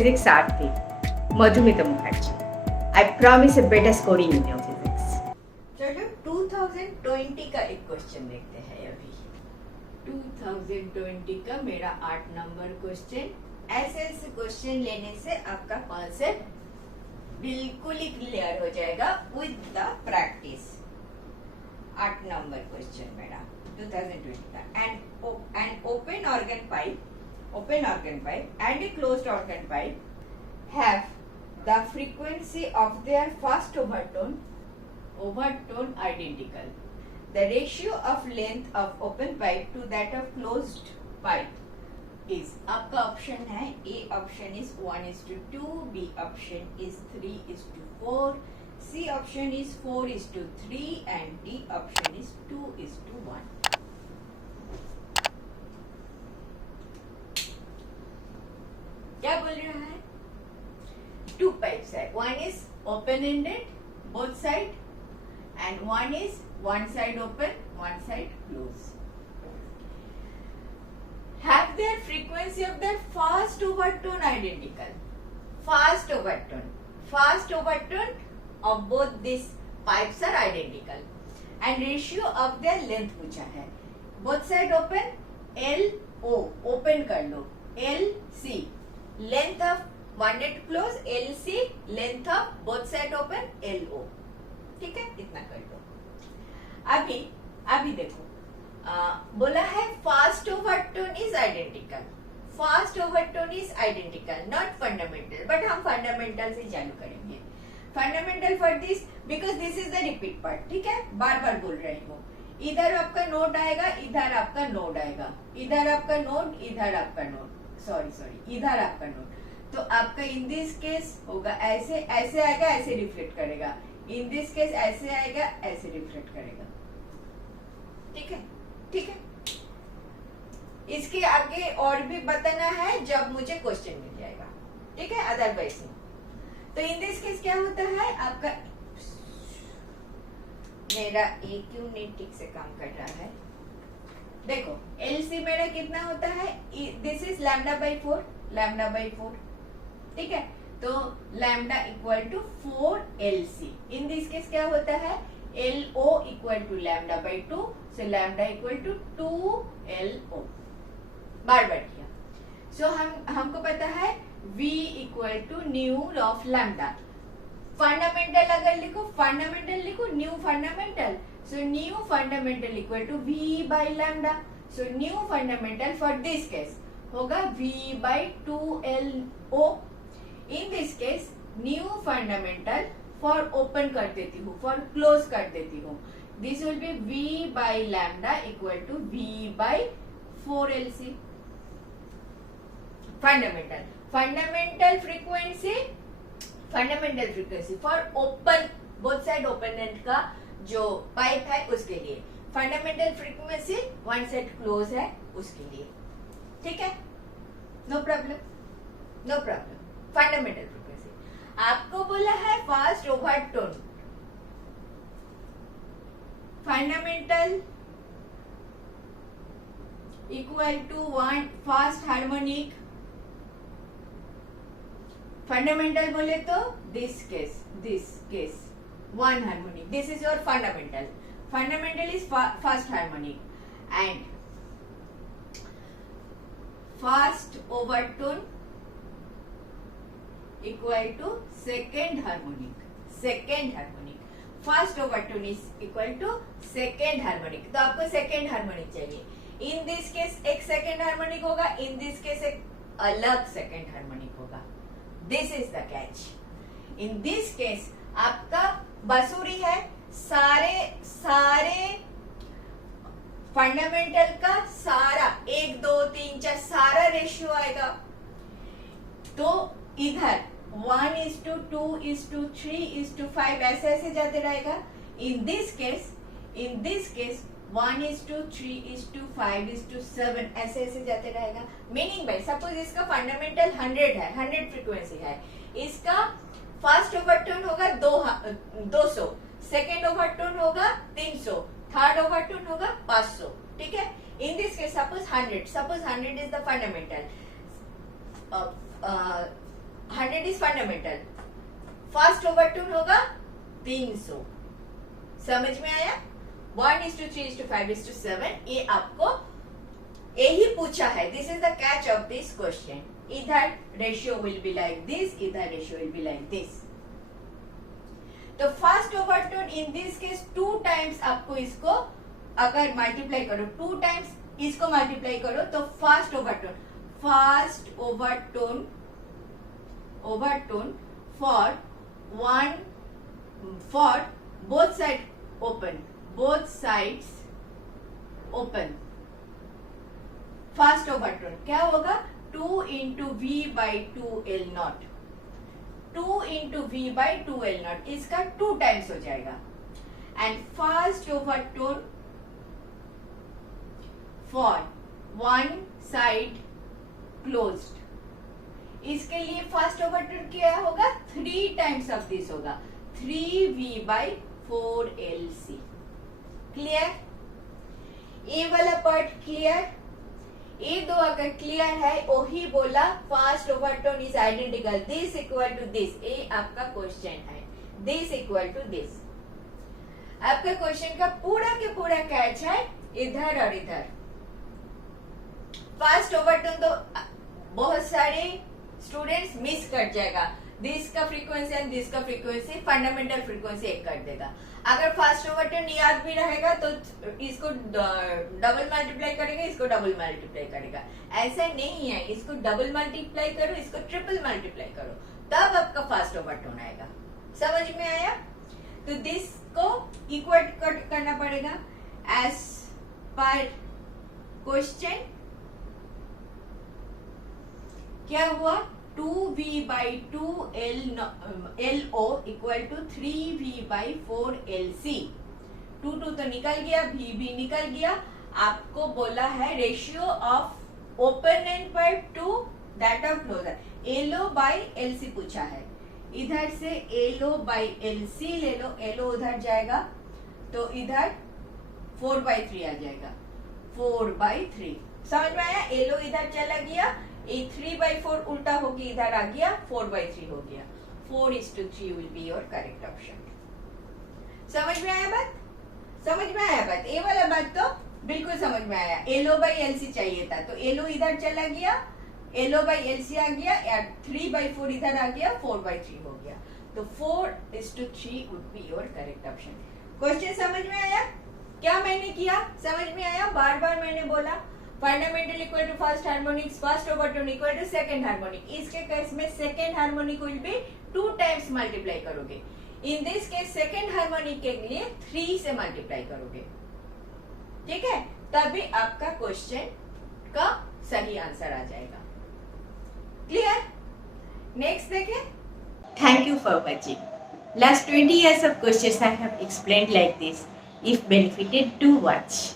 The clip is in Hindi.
physics Aarti, Madhumita Mukherjee. I promise a better scoring in your physics. चलो 2020 का एक क्वेश्चन देखते हैं अभी। 2020 का मेरा 8 नंबर क्वेश्चन। ऐसे क्वेश्चन लेने से आपका कॉन्सेप्ट बिल्कुल ही क्लियर हो जाएगा with the practice. 8 number question मेरा 2020 का। And open organ pipe and a closed organ pipe have the frequency of their first overtone identical. The ratio of length of open pipe to that of closed pipe is, आपका ऑप्शन है, A option is 1:2, B option is 3:4, C option is 4:3 and D option is 2:1. क्या बोल रहा है? 2 pipes है, one is open ended both side and one is one side open one side closed. Have their frequency of their first overtone identical. Fast overtone of both these pipes are identical and ratio of their length पूछा है। both side open LO open कर लो, LC length of one end close, LC length of both side open, LO। ठीक है, इतना कर लो। अभी देखो, बोला है first overtone is identical. Fast overtone is identical, not fundamental, but हम फंडामेंटल से चालू करेंगे। Fundamental for this because this is the repeat part. ठीक है, बार बार बोल रही हूँ। इधर आपका नोड आएगा, इधर आपका नोड आएगा, इधर आपका नोड, इधर आपका नोड, सॉरी इधर आपका नोड। तो आपका इन दिस केस होगा ऐसे, ऐसे आएगा, ऐसे रिफ्लेक्ट करेगा। इन दिस केस ऐसे आएगा, ऐसे रिफ्लेक्ट करेगा। ठीक है। इसके आगे और भी बताना है जब मुझे क्वेश्चन मिल जाएगा। ठीक है, अदरवाइज नहीं। तो इन दिस केस क्या होता है आपका, मेरा ए क्यों नहीं ठीक से काम कर रहा है। देखो LC मेरा कितना होता है, दिस इज λ/4। ठीक है, तो lambda equal to 4LC। In this case क्या होता है, LO equal to λ/2, so lambda equal to 2LO। बार किया। सो हमको पता है V equal to nu of lambda. Fundamental अगर लिखो nu fundamental, so new fundamental equal to V by lambda. So new fundamental for this case होगा V by 2LO. In this case new fundamental for open कर देती हूँ, for close कर देती हूँ, this will be V by lambda equal to V by 4LC. Fundamental frequency for open both side open end का जो पाइप है उसके लिए। Fundamental frequency one side close है उसके लिए। ठीक है, नो प्रॉब्लम। फंडामेंटल फ्रीक्वेंसी आपको बोला है first overtone. Fundamental equal to one first harmonic. Fundamental बोले तो this case one harmonic. This is your fundamental. Fundamental is first harmonic and fast overtone equal to second harmonic. First overtone is equal to second harmonic. तो आपको second harmonic चाहिए। In this case एक second harmonic होगा, in this case एक अलग second harmonic होगा। This is the catch. In this case आपका बांसुरी है, सारे फंडामेंटल का सारा 1 2 3 4 सारा रेशियो आएगा। तो इधर 1:2 3:5 ऐसे जाते रहेगा। इन दिस केस 1:3:5:7 ऐसे जाते रहेगा। मीनिंग भाई सपोज इसका फंडामेंटल 100 है, 100 फ्रीक्वेंसी है, इसका फर्स्ट ओवरटोन होगा 200, सेकेंड ओवरटोन होगा 300, थर्ड ओवरटोन होगा 500। ठीक है, इन this case suppose 100 is the fundamental, 100 is fundamental, first overtone होगा 300। समझ में आया? 1:3:5:7 ये आपको यही पूछा है। This is the catch of this question. इधर ratio will be like this, इधर ratio will be like this. तो first overtone in this case 2 times आपको इसको अगर मल्टीप्लाई करो, 2 टाइम्स इसको मल्टीप्लाई करो तो first overtone for both side open first overtone क्या होगा? 2 into v by 2l naught, 2 into v by 2l naught, इसका 2 टाइम्स हो जाएगा। And first overtone for one side closed, इसके लिए फर्स्ट ओवरटोन क्या होगा? 3 टाइम्स ऑफ दिस होगा, 3v by 4lc। क्लियर? ये वाला पार्ट क्लियर? ये दो अगर क्लियर है, वही बोला first overtone is identical, this equal to this. ये आपका क्वेश्चन है, दिस इक्वल टू दिस। आपका क्वेश्चन का पूरा के पूरा कैच है इधर और इधर। फर्स्ट ओवरटोन तो बहुत सारे स्टूडेंट्स मिस कर जाएगा, दिस का फ्रीक्वेंसी एंड दिस का फ्रीक्वेंसी, फंडामेंटल फ्रीक्वेंसी एक कर देगा। अगर फर्स्ट ओवरटोन याद भी रहेगा तो इसको डबल मल्टीप्लाई करेगा, इसको डबल मल्टीप्लाई करेगा। ऐसा नहीं है, इसको डबल मल्टीप्लाई करो, इसको ट्रिपल मल्टीप्लाई करो, तब आपका फर्स्ट ओवरटोन आएगा। समझ में आया? तो दिस को इक्वल करना पड़ेगा एज पर क्वेश्चन। क्या हुआ? 2v by 2lo equal to 3v by 4lc। 2 तो निकल गया, v भी निकल गया। आपको बोला है ratio of open end pipe to that of closure, L O by L C पूछा है। इधर से एलो बाय एलसी ले लो, एलो उधर जाएगा तो इधर 4/3 आ जाएगा, 4/3। समझ में आया? एलो इधर चला गया, ये 3/4 उल्टा होके इधर आ गया, 4/3 हो गया। 4:3 will be your correct option. समझ में आया बात? समझ में आया बात? ये वाला बात तो बिल्कुल समझ में आया। एलो बाई एलसी चाहिए था तो एलो इधर चला गया, एलो बाई एलसी आ गया, 3/4 इधर आ गया, 4/3 हो गया। तो 4:3 would be your correct option. Question समझ में आया? क्या मैंने किया समझ में आया? बार बार मैंने बोला fundamental equal to first harmonic, first overtone equal to second harmonic. इसके केस में second harmonic will be 2 times multiply करोगे। In this case second harmonic के लिए 3 से मल्टीप्लाई करोगे। ठीक है? तभी आपका क्वेश्चन का सही आंसर आ जाएगा। क्लियर? नेक्स्ट देखें। Thank you for watching. Last 20 years of questions I have explained like this. If benefited, do watch.